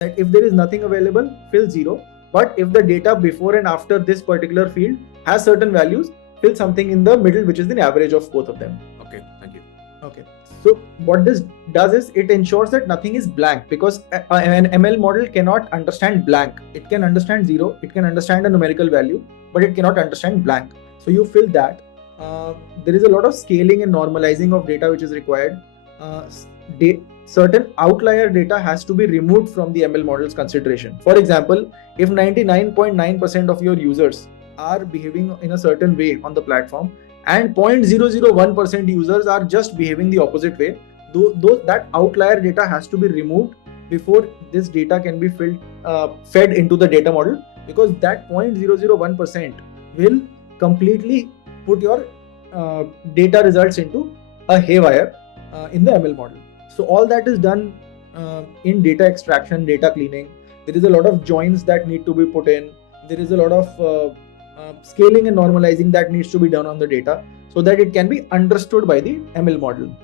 that if there is nothing available, fill 0. But if the data before and after this particular field has certain values, fill something in the middle, which is the average of both of them. Okay, thank you. Okay. So what this does is it ensures that nothing is blank, because an ML model cannot understand blank. It can understand 0, it can understand a numerical value, but it cannot understand blank. So you fill that. There is a lot of scaling and normalizing of data which is required. Certain outlier data has to be removed from the ML model's consideration. For example, if 99.9% of your users are behaving in a certain way on the platform and 0.001% users are just behaving the opposite way, that outlier data has to be removed before this data can be fed into the data model, because that 0.001% will completely put your data results into a haywire in the ML model. So all that is done in data extraction, data cleaning. There is a lot of joins that need to be put in. There is a lot of scaling and normalizing that needs to be done on the data so that it can be understood by the ML model.